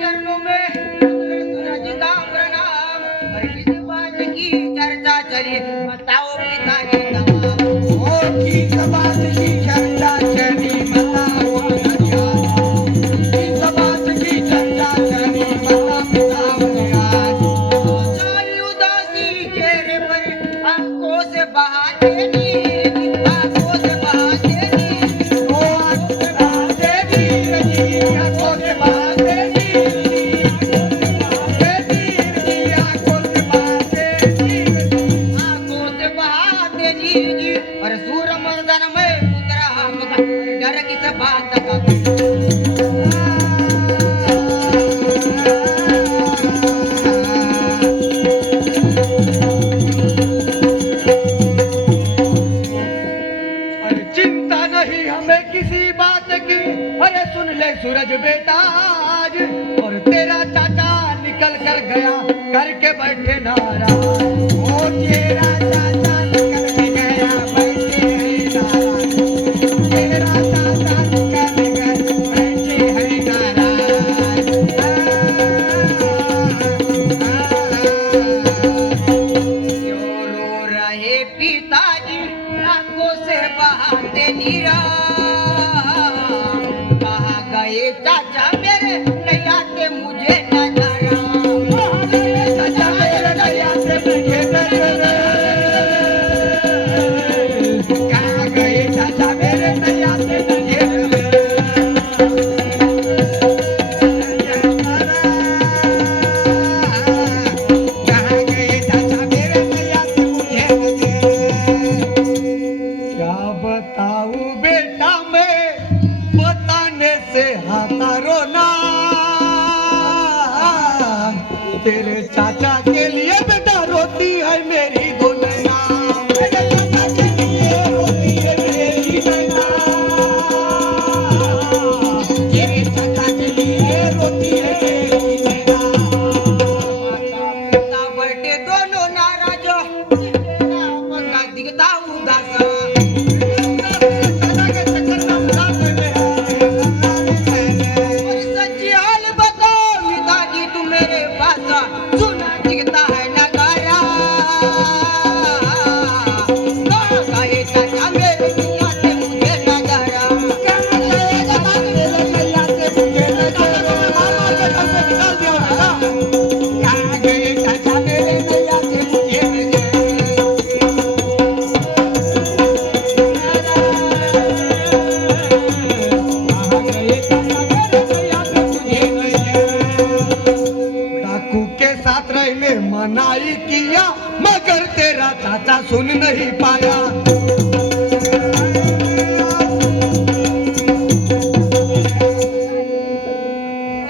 चरणों में सूरज का प्रणाम। और किस बात की चर्चा चली बताओ पिताजी तमाम। ओ किस बात की चर्चा चली बताओ राजा। किस बात की चर्चा चली बताओ राजा। सारी उदासी चेहरे पर आंखों से बहाते नीर, आंखों से बहाते नीर। ओ आंखों से बहाते नीर जी, आंखों से बहाते नीर, आंखों से बहाते नीर जी। आंखों से बहाते नीर जी। और सूर मर्दन में उतरा हमका डर किस बात का। अरे चिंता नहीं हमें किसी बात की, अरे सुन ले सूरज बेटा आज। और तेरा चाचा निकल कर गया करके बैठे नाराज। ओ तेरा चाचा निकल के गया बैठे हैं नाराज। तेरा चाचा निकल कर बैठे हैं नाराज। क्यों रो रहे पिताजी आंखों से बहाते नीरा। कहाँ गए चाचा मेरे नहीं आते मुझे नजारा। चाचा मेरे नैया से मुझे नजर। कहाँ गए चाचा मेरे नैया से मुझे नजर। कहाँ गए चाचा मेरे नैया से मुझे नजर। क्या बताऊं बेटा मैं, बताने से हाथा रोना। तेरे चाचा के लिए बेटा रोती है मेरी दो नैना। मेरे चाचा के लिए रोती है मेरी नैना। तेरे चाचा के लिए रोती है मेरी नैना। माता पिता बैठे दोनों नाराज का दिखता उदास। और सच्ची हाल बताओ पिताजी तुम मेरे पास सुना दिखता है नगारा। कहाँ गए चाचा मेरे नहीं आते मुझे नजारा। डाकू के साथ रहने मनाई किया, मगर तेरा चाचा सुन नहीं पाया।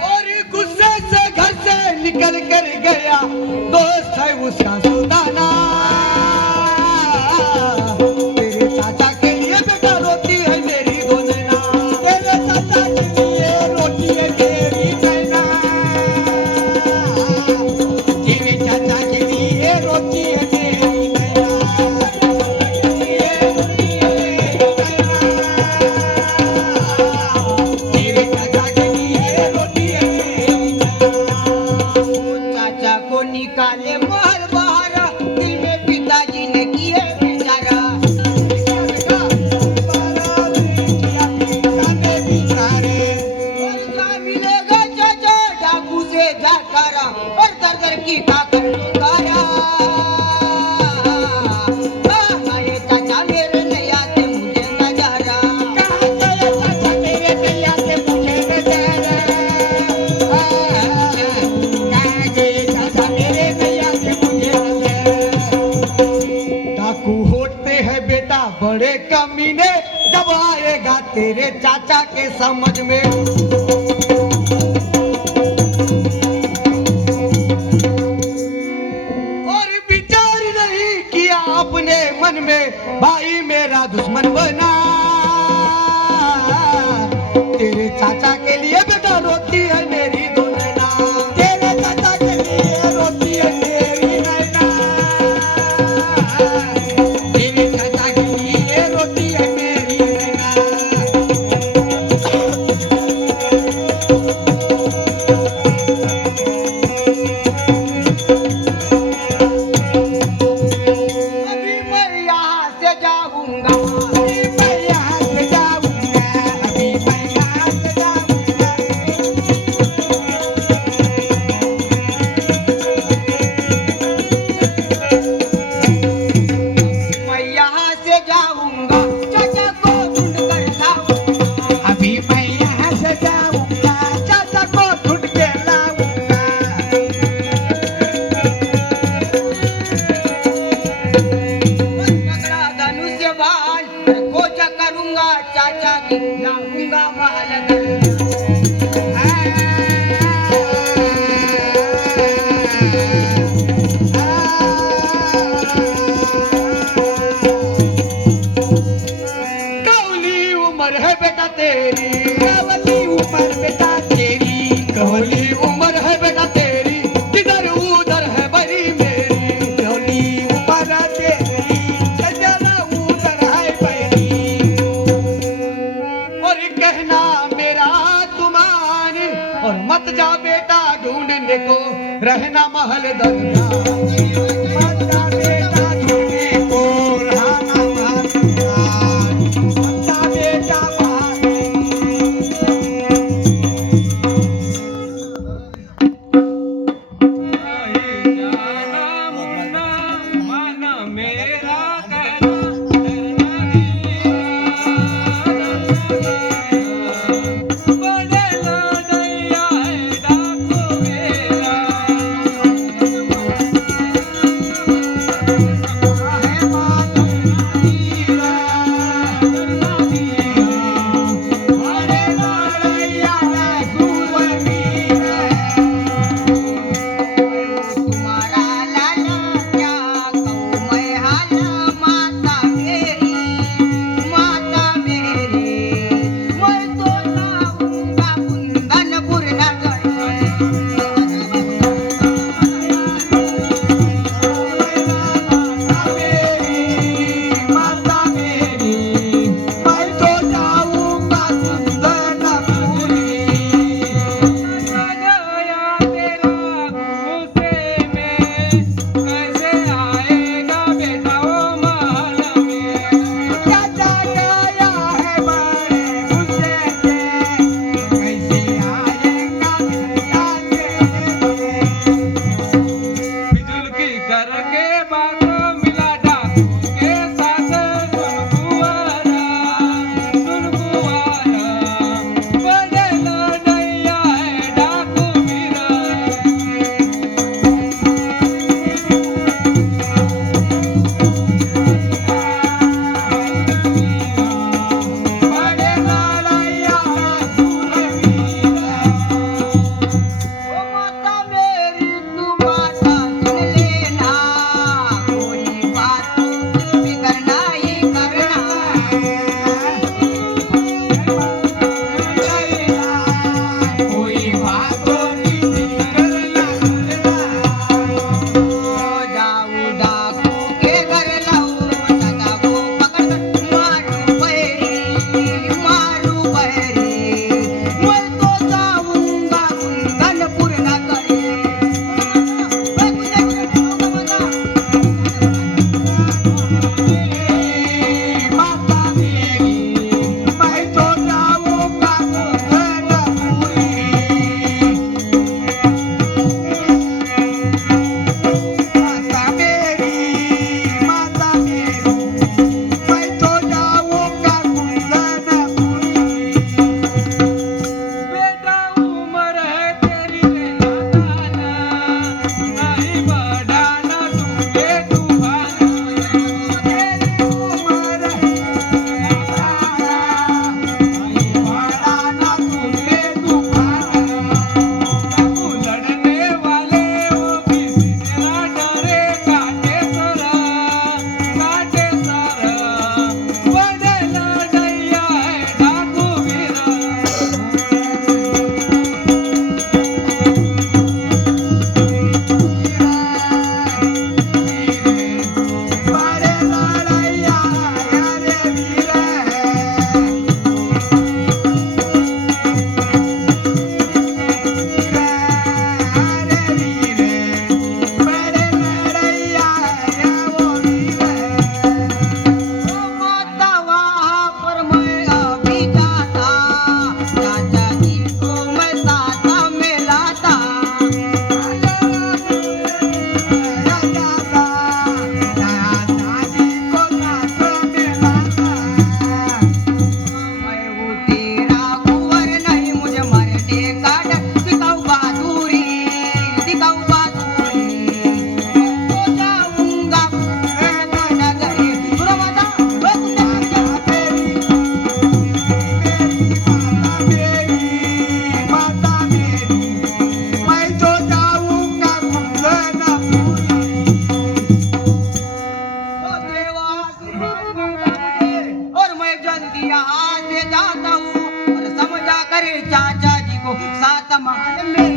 और गुस्से से घर से निकल कर गया दोस्त है उसका सुल्ताना। तेरे चाचा के लिए बेटा रोती है मेरी दो नैना। तेरे चाचा के लिए रोती है मेरी नैना। तेरे चाचा के लिए रोती है मेरी नैना। तेरे चाचा के लिए रोती है मेरी नैना। चाचा को निकाले महल बाहर दिल में पिताजी ने किए बेचारा। और क्या मिलेगा चाचा डाकू से जाकर और दर दर की खाकर लुटाया। कहाँ गए चाचा मेरे नहीं आते मुझे नजारा। डाकू होते हैं बेटा बड़े कमीने, जब आएगा तेरे चाचा के समझ में। और विचार नहीं किया अपने मन में भाई मेरा दुश्मन बना। चाचा के लिए बेटा रोती है मेरी दो नैना, तेरे चाचा के लिए रोती है मेरी नैना, तेरे चाचा के लिए रोती है मेरी नैना। अभी मैं यहाँ से जाऊंगा, अभी मैं यहाँ से जाऊंगा, अभी मैं यहाँ से जाऊंगा। मैं यहाँ से जाऊंगा, चाचा को ढूंढ कर लाऊंगा। अभी मैं यहाँ से जाऊंगा, चाचा को ढूंढ के लाऊंगा। पकड़ा धनुष्य बाण, खोज करूंगा चाचा की, लाऊंगा महल दरिया। कौली उम्र है बेटा तेरी, कौली उम्र बेटा तेरी, कौली उम्र है बेटा तेरी, किधर उधर है बड़ी मेरी, कौली उम्र तेरी, जरा उधर है बड़ी। और कहना मेरा तुमान, और मत जा बेटा ढूंढने को, रहना महल दरिया। मत जा बेटा ढूंढने को, रहना महल दरिया। मत जा बेटा बाहर। महल में